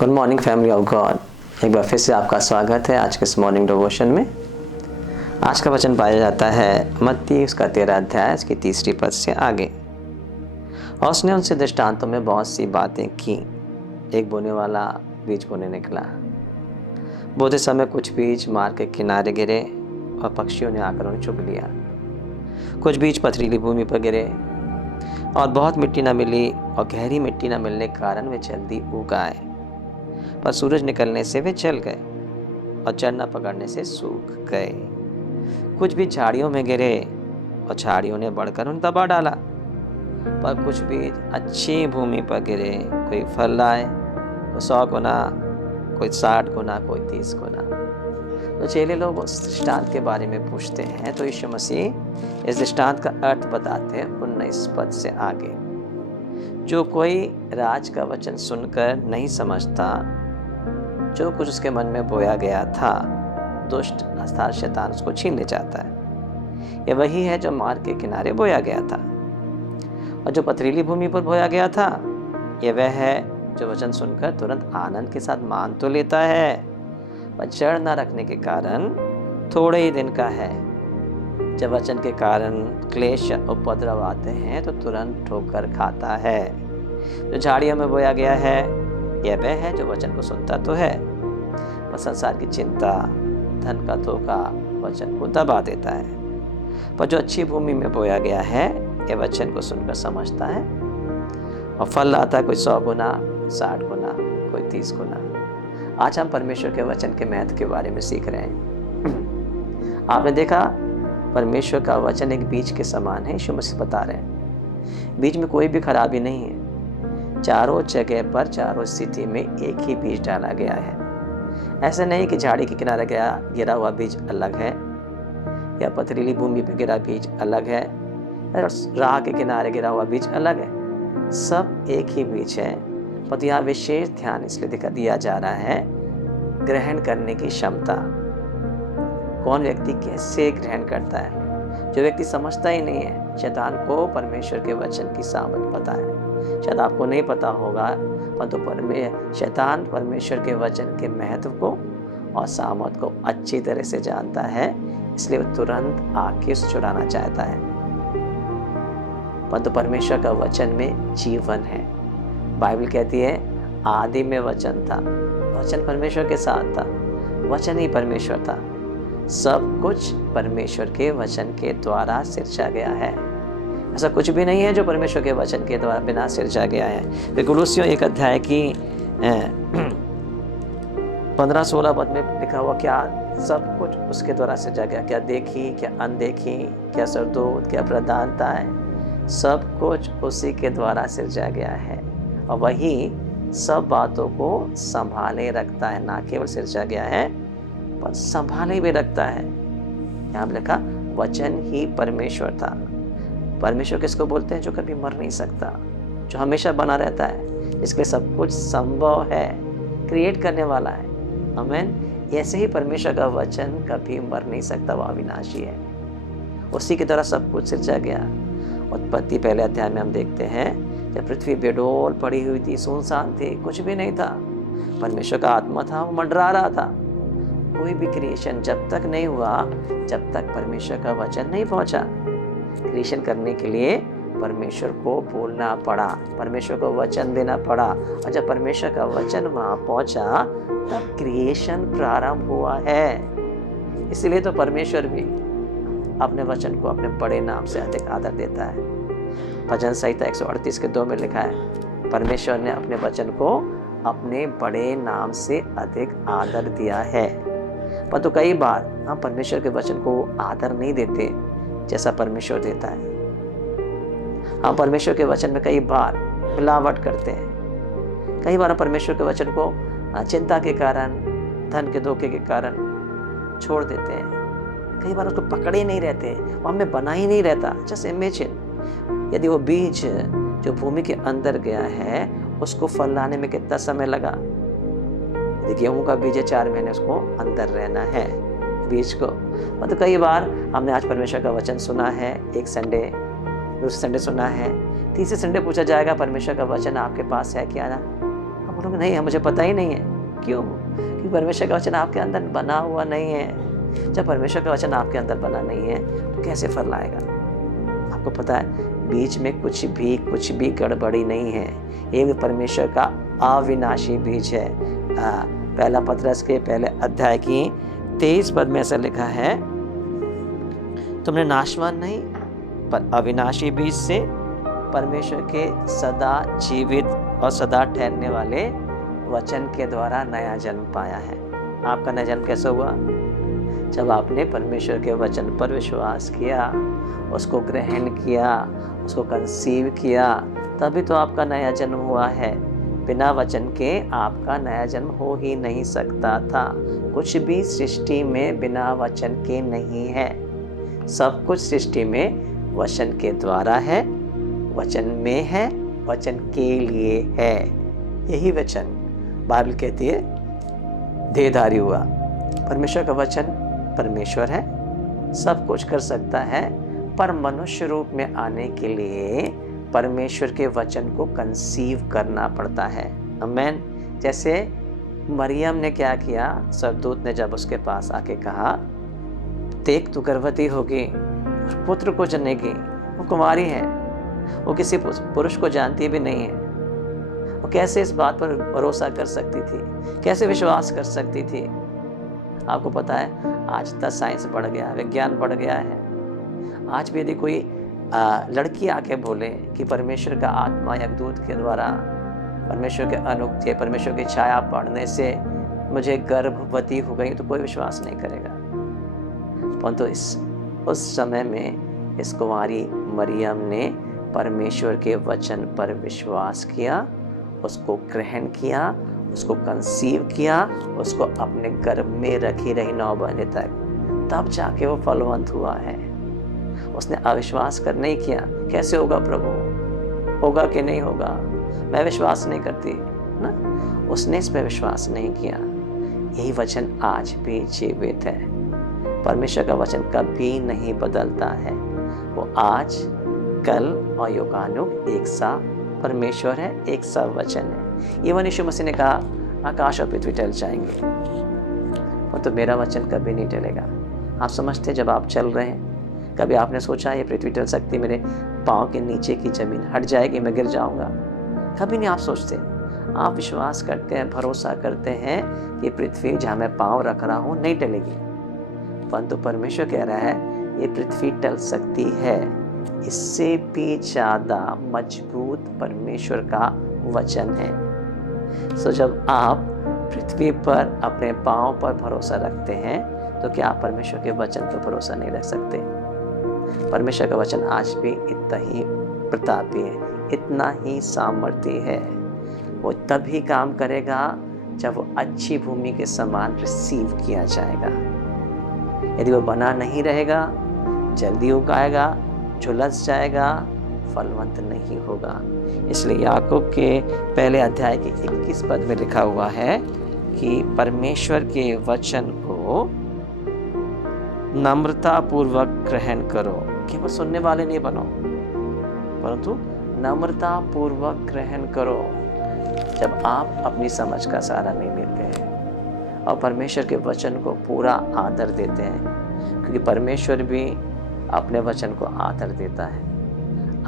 Good morning family of God. एक बार फिर से आपका स्वागत है आज के इस मॉर्निंग डिवोशन में। आज का वचन पाया जाता है मत्ती उसका 13 अध्याय उसकी 3 पद से आगे। और उसने उनसे दृष्टांतों में बहुत सी बातें की। एक बोने वाला बीज बोने निकला। बोते समय कुछ बीज मार्ग के किनारे गिरे और पक्षियों ने आकर उन्हें चुग लिया। कुछ बीज पथरीली भूमि पर गिरे और बहुत मिट्टी न मिली और गहरी मिट्टी न मिलने के कारण वे जल्दी उग आए, पर सूरज निकलने से वे जल गए और जड़ न पकड़ने से सूख गए। कुछ बीज झाड़ियों में गिरे और झाड़ियों ने बढ़कर उन्हें दबा डाला। पर कुछ बीज अच्छी भूमि पर गिरे, कोई फल लाए, कोई 100 गुना, कोई 60 गुना, कोई 30 गुना। तो चेले लोग उस दृष्टांत के बारे में पूछते हैं तो यीशु मसीह इस दृष्टांत का अर्थ बताते हैं 19 पद से आगे। जो कोई राज का वचन सुनकर नहीं समझता, जो कुछ उसके मन में बोया गया था, दुष्ट अर्थात शैतान उसको छीन ले जाता है। यह वही है जो मार्ग के किनारे बोया गया था। और जो पथरीली भूमि पर बोया गया था, यह वह है जो वचन सुनकर तुरंत आनंद के साथ मान तो लेता है, पर जड़ न रखने के कारण थोड़े ही दिन का है। जब वचन के कारण क्लेश उपद्रव आते हैं तो तुरंत ठोकर खाता है। जो झाड़ियों में बोया गया है, यह वह है जो वचन को सुनता तो है, पर संसार की चिंता, धन का धोखा वचन को दबा देता है। पर जो अच्छी भूमि में बोया गया है, यह वचन को सुनकर समझता है और फल लाता है, कोई 100 गुना, 60 गुना, कोई 30 गुना। आज हम परमेश्वर के वचन के महत्व के बारे में सीख रहे हैं। आपने देखा परमेश्वर का वचन एक बीज के समान है। यीशु मसीह बता रहे हैं बीज में कोई भी खराबी नहीं है। चारों जगह पर, चारों स्थिति में एक ही बीज डाला गया है। ऐसा नहीं कि झाड़ी के किनारे गिरा हुआ बीज अलग है या पथरीली भूमि पर गिरा बीज अलग है, राह के किनारे गिरा हुआ बीज अलग है। सब एक ही बीज है। पर यहाँ विशेष ध्यान इसलिए दिया जा रहा है ग्रहण करने की क्षमता। कौन व्यक्ति कैसे ग्रहण करता है? जो व्यक्ति समझता ही नहीं है। शैतान को परमेश्वर के वचन की सामत पता है। शायद आपको नहीं पता होगा, परंतु शैतान परमेश्वर के वचन के महत्व को और सामत को अच्छी तरह से जानता है, इसलिए वो तुरंत आके छुड़ाना चाहता है। परंतु परमेश्वर का वचन में जीवन है। बाइबल कहती है आदि में वचन था, वचन परमेश्वर के साथ था, वचन ही परमेश्वर था। सब कुछ परमेश्वर के वचन के द्वारा सिरजा गया है। ऐसा कुछ भी नहीं है जो परमेश्वर के वचन के द्वारा बिना सिरजा गया है। फिर कुलुस्सियों 1 अध्याय की 15-16 पद में लिखा हुआ, क्या सब कुछ उसके द्वारा सिरजा गया? क्या देखी, क्या अनदेखी, क्या सरदूत, क्या प्रधानताएं, सब कुछ उसी के द्वारा सिरजा गया है। और वही सब बातों को संभाले रखता है। ना केवल सिरजा गया है पर संभाले भी रखता है। यहाँ पे लिखा वचन ही परमेश्वर था। परमेश्वर किसको बोलते हैं? जो कभी मर नहीं सकता, जो हमेशा बना रहता है, इसके सब कुछ संभव है, क्रिएट करने वाला है। आमीन। ऐसे ही परमेश्वर का वचन कभी मर नहीं सकता, वह अविनाशी है। उसी की तरह सब कुछ सिरजा गया। उत्पत्ति 1 अध्याय में हम देखते हैं जब पृथ्वी बेडोल पड़ी हुई थी, सुनसान थी, कुछ भी नहीं था, परमेश्वर का आत्मा था, वो मंडरा रहा था। कोई भी क्रिएशन जब तक नहीं हुआ, जब तक परमेश्वर का वचन नहीं पहुंचा। क्रिएशन करने के लिए परमेश्वर को बोलना पड़ा, परमेश्वर को वचन देना पड़ा, और जब परमेश्वर का वचन वहां पहुंचा तब क्रिएशन प्रारंभ हुआ है। इसलिए तो परमेश्वर भी अपने वचन को अपने बड़े नाम से अधिक आदर देता है। भजन संहिता 138 के 2 में लिखा है, परमेश्वर ने अपने वचन को अपने बड़े नाम से अधिक आदर दिया है। पर तो कई बार हम परमेश्वर के वचन को आदर नहीं देते जैसा परमेश्वर देता है। हम परमेश्वर के वचन में कई बार मिलावट करते हैं। कई बार हम परमेश्वर के वचन को चिंता के कारण, धन के धोखे के कारण छोड़ देते हैं। कई बार उसको पकड़े नहीं रहते, वो हमें बना ही नहीं रहता। जस्ट इमेजिन, यदि वो बीज जो भूमि के अंदर गया है, उसको फल लाने में कितना समय लगा? यदि गेहूं का बीज है, 4 महीने उसको अंदर रहना है बीज को। मतलब कई बार हमने आज परमेश्वर का वचन सुना है, एक संडे, दूसरे संडे सुना है, तीसरे संडे पूछा जाएगा परमेश्वर का वचन आपके पास है क्या ना? हम बोलोगे नहीं है, मुझे पता ही नहीं है। क्यों? क्योंकि परमेश्वर का वचन आपके अंदर बना हुआ नहीं है। जब परमेश्वर का वचन आपके अंदर बना नहीं है तो कैसे फल लाएगा? आपको पता है बीज में कुछ भी गड़बड़ी नहीं है। ये परमेश्वर का अविनाशी बीज है। पहला पतरस के पहले अध्याय की 23 पद में ऐसा लिखा है, तुमने नाशवान नहीं पर अविनाशी बीज से परमेश्वर के सदा जीवित और सदा ठहरने वाले वचन के द्वारा नया जन्म पाया है। आपका नया जन्म कैसा हुआ? जब आपने परमेश्वर के वचन पर विश्वास किया, उसको ग्रहण किया, उसको कंसीव किया, तभी तो आपका नया जन्म हुआ है। बिना वचन के आपका नया जन्म हो ही नहीं सकता था। कुछ भी सृष्टि में बिना वचन के नहीं है। सब कुछ सृष्टि में वचन के द्वारा है, वचन में है, वचन के लिए है। यही वचन बाइबल कहती है देहधारी हुआ। परमेश्वर का वचन परमेश्वर है, सब कुछ कर सकता है, पर मनुष्य रूप में आने के लिए परमेश्वर के वचन को कंसीव करना पड़ता है। आमीन। जैसे मरियम ने क्या किया, स्वर्गदूत ने जब उसके पास आके कहा, देख तू गर्भवती होगी, पुत्र को जनेगी, वो कुंवारी है, वो किसी पुरुष को जानती भी नहीं है, वो कैसे इस बात पर भरोसा कर सकती थी, कैसे विश्वास कर सकती थी? आपको पता है आज तक साइंस बढ़ गया, विज्ञान बढ़ गया है। आज भी यदि कोई लड़की आके बोले कि परमेश्वर का आत्मा या दूत के द्वारा परमेश्वर के अनुग्रह, परमेश्वर की छाया पड़ने से मुझे गर्भवती हो गई, तो कोई विश्वास नहीं करेगा। परंतु उस समय में इस कुंवारी मरियम ने परमेश्वर के वचन पर विश्वास किया, उसको ग्रहण किया, उसको कंसीव किया, उसको अपने गर्भ में रखी रही 9 महीने तक, तब जाके वो फलवंत हुआ है। उसने अविश्वास कर नहीं किया, कैसे होगा प्रभु, होगा कि नहीं होगा, मैं विश्वास नहीं करती ना, उसने इस पर विश्वास नहीं किया। यही वचन आज भी जीवित है। परमेश्वर का वचन कभी नहीं बदलता है। वो आज, कल और युगानुग एक सा परमेश्वर है, एक सा वचन है। ये यीशु मसीह ने कहा, आकाश और पृथ्वी टल जाएंगे, तो मेरा वचन कभी नहीं टलेगा। आप समझते जब आप चल रहे हैं, कभी आपने सोचा ये पृथ्वी टल सकती, मेरे पाँव के नीचे की जमीन हट जाएगी, मैं गिर जाऊंगा? कभी नहीं आप सोचते। आप विश्वास करते हैं, भरोसा करते हैं कि पृथ्वी जहाँ मैं पाँव रख रहा हूँ नहीं टलेगी। परंतु परमेश्वर कह रहा है ये पृथ्वी टल सकती है। इससे भी ज़्यादा मजबूत परमेश्वर का वचन है। सो जब आप पृथ्वी पर अपने पाँव पर भरोसा रखते हैं, तो क्या आप परमेश्वर के वचन पर भरोसा नहीं रख सकते? परमेश्वर का वचन आज भी इतना ही प्रतापी है, इतना ही सामर्थ्य है। वो तभी काम करेगा जब वो अच्छी भूमि के समान रिसीव किया जाएगा। यदि वो बना नहीं रहेगा, जल्दी उगाएगा, झुलस जाएगा, फलवंत नहीं होगा। इसलिए याकूब के पहले अध्याय के 21 पद में लिखा हुआ है कि परमेश्वर के वचन को नम्रता पूर्वक ग्रहण करो। केवल सुनने वाले नहीं बनो, परंतु नम्रता पूर्वक ग्रहण करो। जब आप अपनी समझ का सहारा नहीं लेते हैं और परमेश्वर के वचन को पूरा आदर देते हैं, क्योंकि परमेश्वर भी अपने वचन को आदर देता है।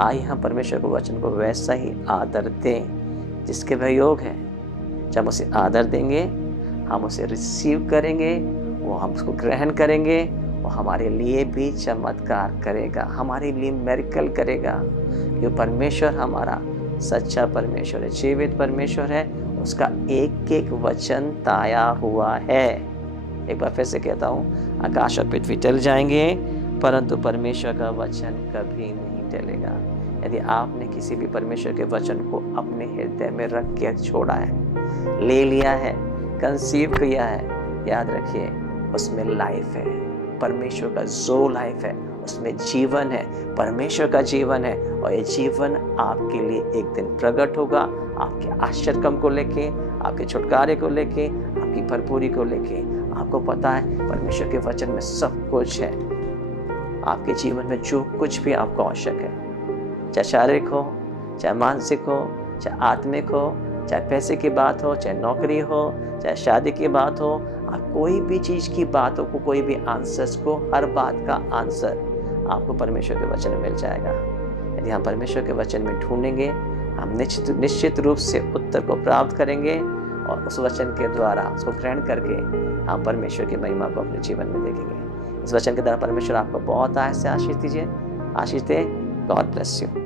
आइए हम परमेश्वर के वचन को वैसा ही आदर दें जिसके वह योग है। जब उसे आदर देंगे, हम उसे रिसीव करेंगे, वो हम उसको ग्रहण करेंगे, वो हमारे लिए भी चमत्कार करेगा, हमारे लिए मिरेकल करेगा। ये परमेश्वर हमारा सच्चा परमेश्वर है, जीवित परमेश्वर है, उसका एक एक वचन ताया हुआ है। एक बार फिर से कहता हूँ, आकाश और पृथ्वी टल जाएंगे, परंतु परमेश्वर का वचन कभी नहीं टलेगा। यदि आपने किसी भी परमेश्वर के वचन को अपने हृदय में रख के छोड़ा है, ले लिया है, कंसीव किया है, याद रखिए उसमें लाइफ है। परमेश्वर का जो लाइफ है उसमें जीवन है, परमेश्वर का जीवन है, और ये जीवन आपके लिए एक दिन प्रकट होगा, आपके आश्चर्य को लेके, आपके छुटकारे को लेके, आपकी भरपूरी को लेके। आपको पता है परमेश्वर के वचन में सब कुछ है। आपके जीवन में जो कुछ भी आपको आवश्यक है, चाहे शारीरिक हो, चाहे मानसिक हो, चाहे आत्मिक हो, चाहे पैसे की बात हो, चाहे नौकरी हो, चाहे शादी की बात हो, कोई भी चीज़ की बात हो, कोई भी आंसर्स को, हर बात का आंसर आपको परमेश्वर के वचन में मिल जाएगा। यदि हम परमेश्वर के वचन में ढूंढेंगे, हम निश्चित रूप से उत्तर को प्राप्त करेंगे और उस वचन के द्वारा उसको ग्रहण करके हम परमेश्वर की महिमा को अपने जीवन में देखेंगे। इस वचन के द्वारा परमेश्वर आपको बहुत आशीष दे। God bless you.